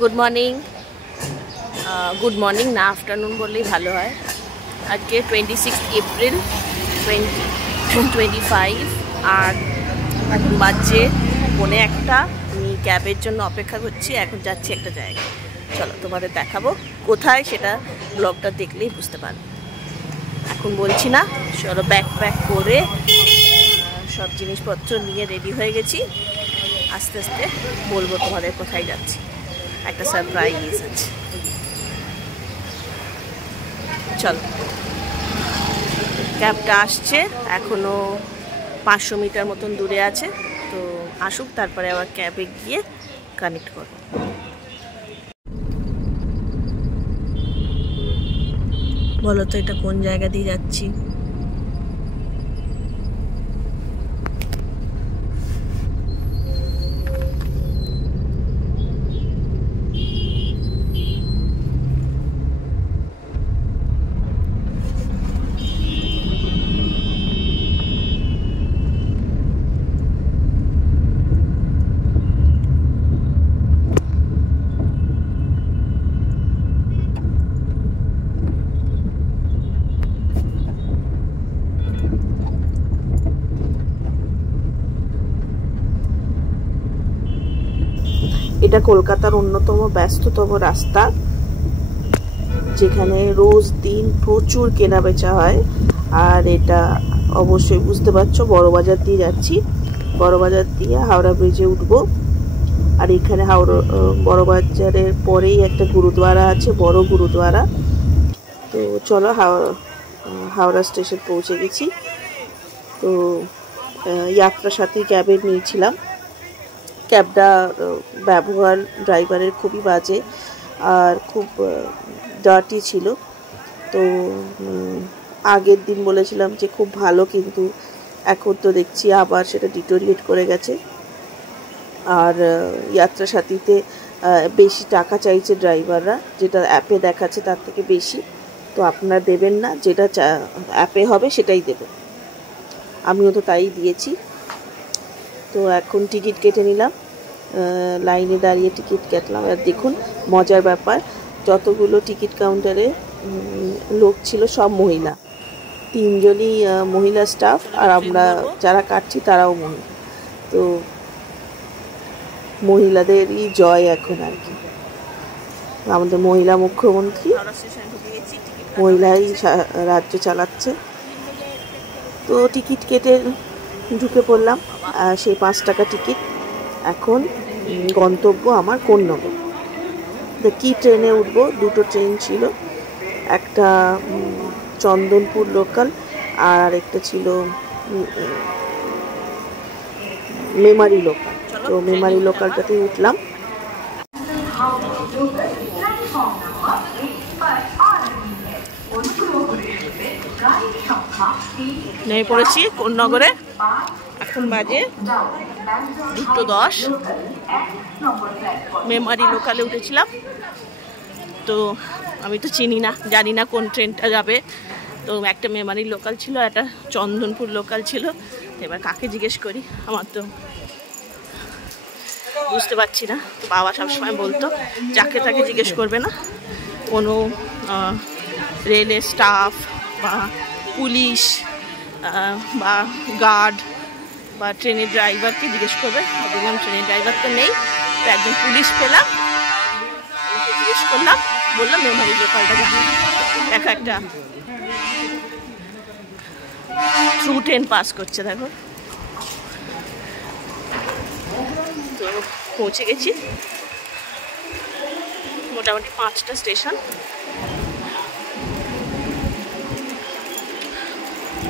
Good morning না afternoon বললেই ভালো হয়। আজকে 26 এপ্রিল 2025 আর এখন বাজছে 1:45। আমি ক্যাবের জন্য অপেক্ষা করছি। এখন যাচ্ছি একটা জায়গায়, চলো তোমাদের দেখাবো কোথায়, সেটা ব্লগটা দেখলেই বুঝতে পারবে। এখন বলছি না, চলো ব্যাগ প্যাক করে সব জিনিসপত্র নিয়ে রেডি হয়ে গেছি। আস্তে আস্তে বলবো তোমাদের কোথায় যাচ্ছি, একটা সারপ্রাইজ আছে। চলো, ক্যাবটা আসছে, এখনো 500 মিটার মতন দূরে আছে, তো আসুক, তারপরে আবার ক্যাবে গিয়ে কানেক্ট করবো। বলো তো এটা কোন জায়গা দিয়ে যাচ্ছি? এটা কলকাতার অন্যতম ব্যস্ততম রাস্তা, যেখানে রোজ দিন প্রচুর কেনা বেচা হয়। আর এটা অবশ্যই বুঝতে পারছো, বড়বাজার দিয়ে যাচ্ছি। বড়বাজার দিয়ে হাওড়া ব্রিজে উঠবো। আর এখানে বড়বাজারের পরেই একটা গুরুদ্বারা আছে, বড় গুরুদ্বারা। তো চলো, হাওড়া স্টেশন পৌঁছে গেছি। তো যাত্রা সাথী ক্যাবে নিয়েছিলাম। ক্যাবটা ব্যবহার ড্রাইভারের খুবই বাজে আর খুব ডার্টি ছিল। তো আগের দিন বলেছিলাম যে খুব ভালো, কিন্তু এখন তো দেখছি আবার সেটা ডিটোরিয়েট করে গেছে। আর যাত্রা সাথীতে বেশি টাকা চাইছে ড্রাইভাররা, যেটা অ্যাপে দেখাচ্ছে তার থেকে বেশি। তো আপনারা দেবেন না, যেটা অ্যাপে হবে সেটাই দেবেন। আমিও তো তাই দিয়েছি। তো এখন টিকিট কেটে নিলাম, লাইনে দাঁড়িয়ে টিকিট কাটলাম। আর দেখুন মজার ব্যাপার, যতগুলো টিকিট কাউন্টারে লোক ছিল সব মহিলা, 3 জনই মহিলা স্টাফ, আর আমরা যারা কাটছি তারাও মহিলা। তো মহিলাদেরই জয় এখন আর কি। আমাদের মহিলা মুখ্যমন্ত্রী, মহিলাই রাজ্য চালাচ্ছে। তো টিকিট কেটে ঢুকে পড়লাম, সেই 5 টাকা টিকিট। এখন গন্তব্য আমার কোন্নগর। তো কী ট্রেনে উঠবো? দুটো ট্রেন ছিল, একটা চন্দনপুর লোকাল আর একটা ছিল মেমারি লোকাল। তো মেমারি লোকালটাতেই উঠলাম। নেমে পড়েছি কোন্নগরে। এখন বাজে 2:10। মেমারি লোকালে উঠেছিলাম। তো আমি তো চিনি না, জানি না কোন ট্রেনটা যাবে। তো একটা মেমারি লোকাল ছিল, একটা চন্দনপুর লোকাল ছিল। তো এবার কাকে জিজ্ঞেস করি, আমার তো বুঝতে পারছি না। তো বাবা সবসময় বলতো যাকে তাকে জিজ্ঞেস করবে না, কোনো রেলের স্টাফ বা পুলিশ বা গার্ড বা ট্রেনের ড্রাইভারকে জিজ্ঞেস করবে। দেখলাম ট্রেনের ড্রাইভার তো নেই, তো একজন পুলিশ পেলাম, জিজ্ঞেস করলাম, বললাম মেমারি লোকালটা জানি। দেখো একটা থ্রু ট্রেন পাস করছে, দেখো। তো পৌঁছে গেছি, মোটামুটি 5টা স্টেশন।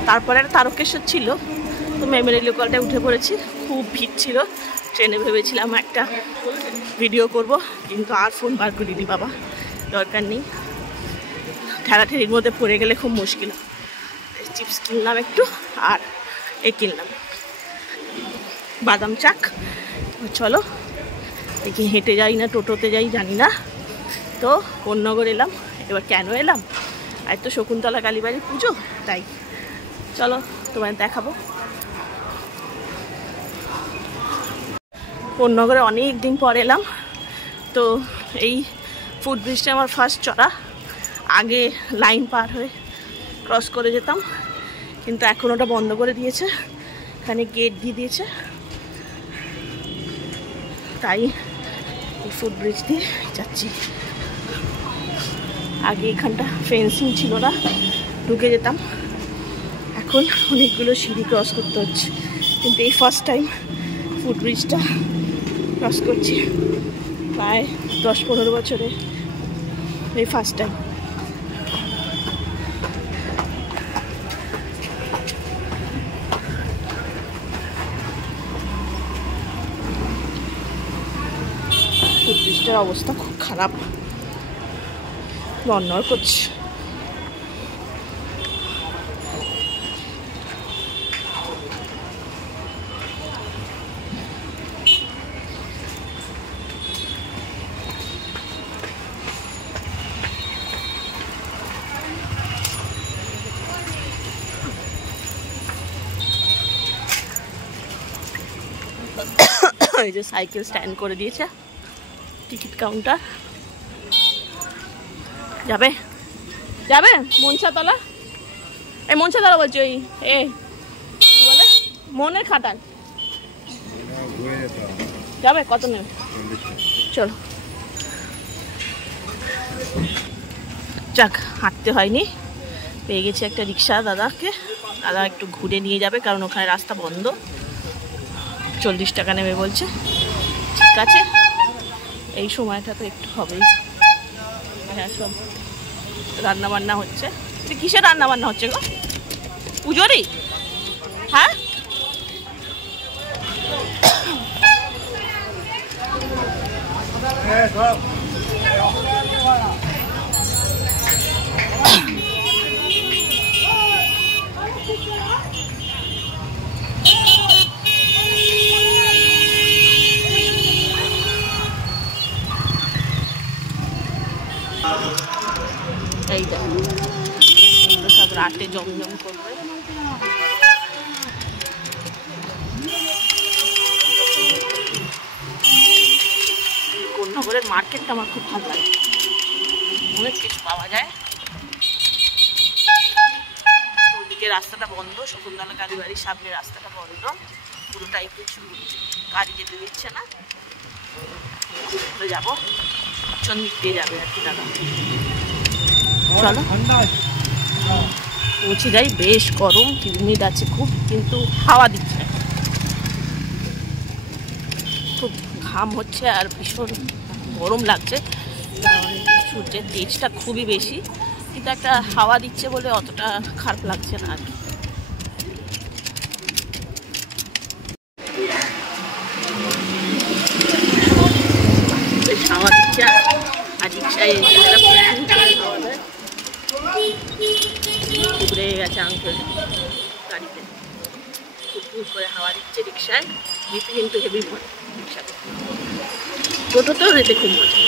তারপরে একটা তারকেশ্বর ছিল। তো মেমারি লোকালটা উঠে পড়েছি। খুব ভিড় ছিল ট্রেনে। ভেবেছিলাম একটা ভিডিও করব, কিন্তু আর ফোন বার করিনি বাবা, দরকার নেই। ঠেলাঠেলির মধ্যে পড়ে গেলে খুব মুশকিল। চিপস কিনলাম একটু, আর কিনলাম বাদাম চাক। চলো দেখি, হেঁটে যাই না টোটোতে যাই জানি না। তো কোন্নগর এলাম। এবার কেন এলাম? আর তো শকুন্তলা কালীবাড়ির পুজো, তাই। চলো তোমায় দেখাবো। কোন্নগরে অনেক দিন পর এলাম। তো এই ফুট ব্রিজটা আমার ফার্স্ট চড়া। আগে লাইন পার হয়ে ক্রস করে যেতাম, কিন্তু এখন ওটা বন্ধ করে দিয়েছে, এখানে গেট দিয়ে দিয়েছে, তাই এই ফুট ব্রিজ দিয়ে যাচ্ছি। আগে এখানটা ফেন্সিং ছিল না, ঢুকে যেতাম, এখন অনেকগুলো সিঁড়ি ক্রস করতে হচ্ছে, কিন্তু এই ফার্স্ট টাইম ফুট ব্রিজটা ক্রস করছি, প্রায় 10-15 বছরে এই ফার্স্ট টাইম। ফুট ব্রিজটার অবস্থা খুব খারাপ, নড়নড় করছে। এই যে সাইকেল স্ট্যান্ড করে দিয়েছে, টিকিট কাউন্টার। যাবে যাবে মনসাতলা, এই মনসাতলা বলছি, ওই এ কি বলে মনের খাটাল যাবে, কত নেবে চলো। যাক, হাঁটতে হয়নি, পেয়ে গেছি একটা রিক্সা দাদাকে। দাদা একটু ঘুরে নিয়ে যাবে, কারণ ওখানে রাস্তা বন্ধ। 40 টাকা নেবে বলছে, ঠিক আছে। এই সময়টা তো একটু হবেই। হ্যাঁ, সব রান্নাবান্না হচ্ছে। কিসের রান্নাবান্না হচ্ছে গো? পুজোরই? হ্যাঁ, এইটা সব রাতে জমজম করবে। কোন্নগরের মার্কেটটা আমার খুব ভালো লাগে, অনেক কিছু পাওয়া যায়। ওদিকে রাস্তাটা বন্ধ, শকুন্তলা কালী বাড়ির সামনে রাস্তাটা বন্ধ, পুরোটাই কিছু গাড়ি যেতে দিচ্ছে না। যাবো পিছন দিক দিয়ে যাবে আর কি দাদা। চলো পৌঁছে যাই। বেশ গরম, হিউমিড আছে খুব, কিন্তু হাওয়া দিচ্ছে, খুব ঘাম হচ্ছে আর ভীষণ গরম লাগছে, কারণ সূর্যের তেজটা খুবই বেশি, কিন্তু একটা হাওয়া দিচ্ছে বলে অতটা খারাপ লাগছে না আর কি। বেশ হাওয়া দিচ্ছে, আর রিক্সায় ঘুরে গেছে আঙ্কেল গাড়িতে, খুব করে হাওয়া দিচ্ছে রিক্সায়। যেতে কিন্তু হেভি মজা, রিক্সাতে টোটোতেও যেতে খুব মজা।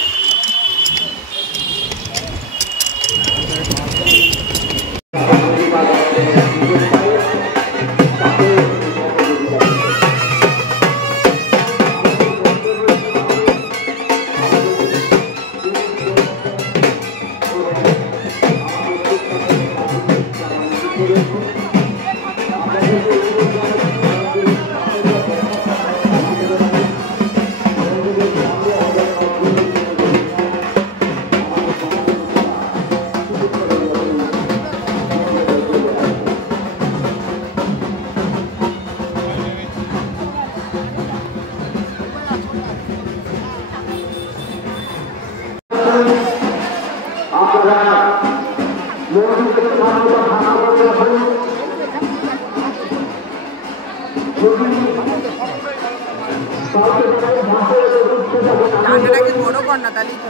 ঠান্ডাটাকে বড় কর না, তাহলেই তো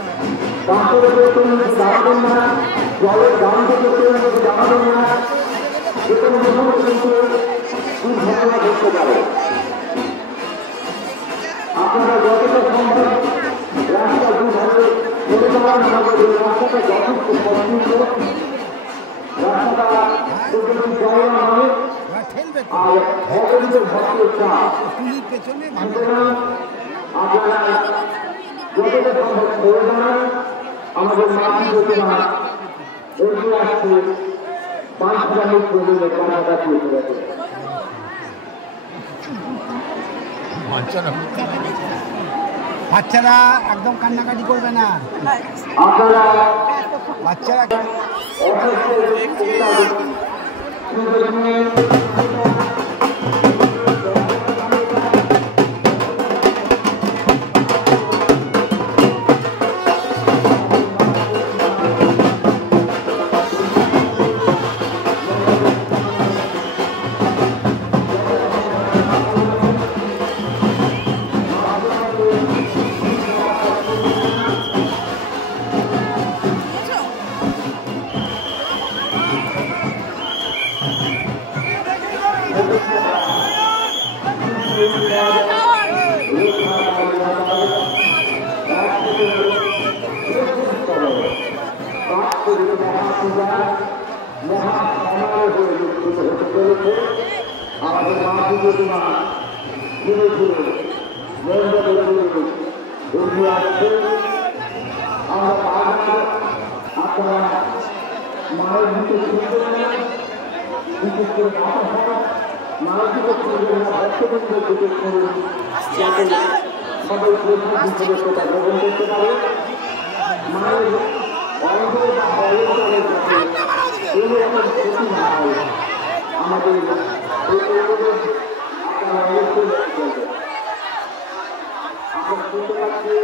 আপনারা যতটা সম্ভব রাস্তা দুধারে রাস্তাটা আর ভক্তদের ভক্তের চাপ আপনারা যতটা সম্ভব প্রয়োজন আমাদের মাতৃ প্রতিমা এগিয়ে আসছে 5,000 প্রয়োজনের কাছাকাছি এসে গেছে। বাচ্চারা একদম কান্নাকাটি করবে না। আপনারা বাচ্চারা আমাদের মাতৃ প্রতিমা ধীরে ধীরে এগিয়ে আসছে। আমরা আপনারা মায়ের দিকে শুনবেন না, বিশেষ করে মায়ের দিকে শুনবেন না, ভক্তবৃন্দের দিকে শুনুন, যাতে সবাই প্রস্তুত হিসেবে সেটা গ্রহণ করতে পারে। মায়ের অঙ্গ বা অবস্থানের কাছে এইরকম ক্ষতি না হয় আমাদের আপনারা অবশ্যই করবেন। আমরা শুনতে পাচ্ছি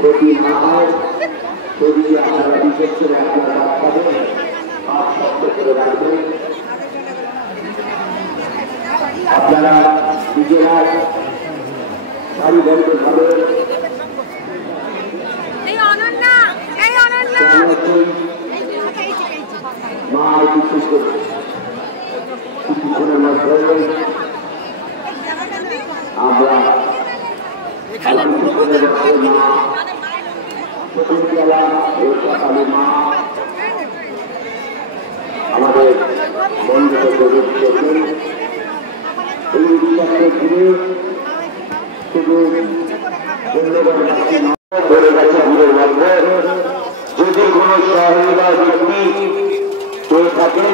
প্রতি মাস যদি আপনারা বিশেষ করে আপনারা আপনারা নিজেরা সারিবদ্ধভাবে মা বিশেষ করে কিছুক্ষণের মধ্যে আমরা আমাদের বন্ধুদের এই বিশ্বাসকে ঘিরে শুধু যদি কোনো সহযোগিতা ব্যক্তি হয়ে থাকেন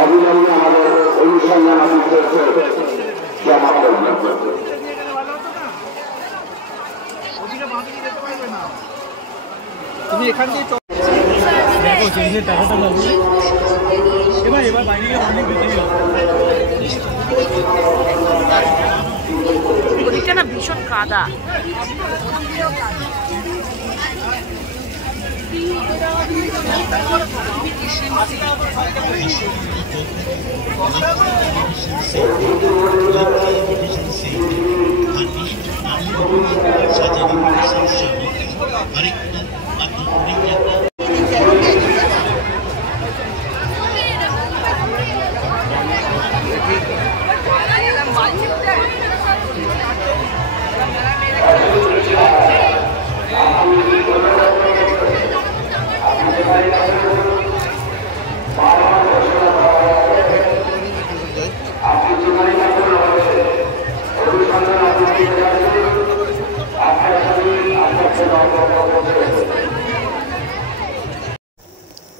অবিলম্বে আমাদের অনুসন্ধান আমি করছে তুমি এখান থেকে দেখো চেঞ্জের টাকাটা লাগবে এবার বাইরে গিয়ে অনেক বেশি ওদিকটা না ভীষণ কাদা।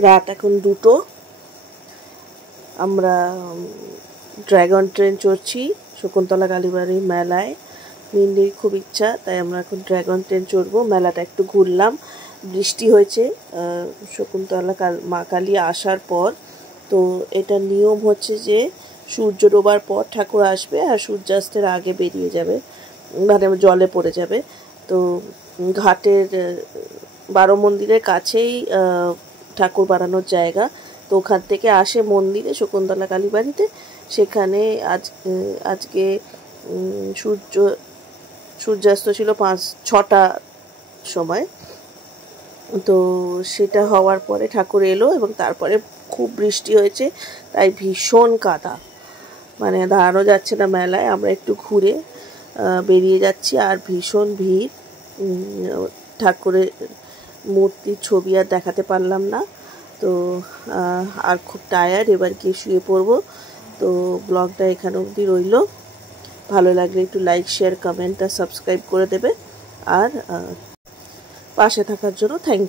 রাত এখন 2টো। আমরা ড্রাগন ট্রেন চড়ছি শকুন্তলা কালীবাড়ির মেলায়। মিন্ডির খুব ইচ্ছা, তাই আমরা এখন ড্রাগন ট্রেন চড়বো। মেলাটা একটু ঘুরলাম, বৃষ্টি হয়েছে শকুন্তলা মা কালী আসার পর। তো এটা নিয়ম হচ্ছে যে সূর্য ডোবার পর ঠাকুর আসবে আর সূর্যাস্তের আগে বেরিয়ে যাবে, মানে জলে পড়ে যাবে। তো ঘাটের 12 মন্দিরের কাছেই ঠাকুর বানানোর জায়গা। তো ওখান থেকে আসে মন্দিরে শকুন্তলা কালীবাড়িতে। সেখানে আজকে সূর্যাস্ত ছিল 5-6টা সময়। তো সেটা হওয়ার পরে ঠাকুর এলো এবং তারপরে খুব বৃষ্টি হয়েছে, তাই ভীষণ কাদা, মানে দাঁড়ানো যাচ্ছে না মেলায়। আমরা একটু ঘুরে বেরিয়ে যাচ্ছি আর ভীষণ ভিড়। ঠাকুরের মূর্তির ছবি আর দেখাতে পারলাম না। তো আর খুব টায়ার্ড, এবার গিয়ে শুয়ে পড়বো। তো ব্লগটা এখানে অবধি রইল। ভালো লাগলে একটু লাইক, শেয়ার, কমেন্ট আর সাবস্ক্রাইব করে দেবে। আর পাশে থাকার জন্য থ্যাংক ইউ।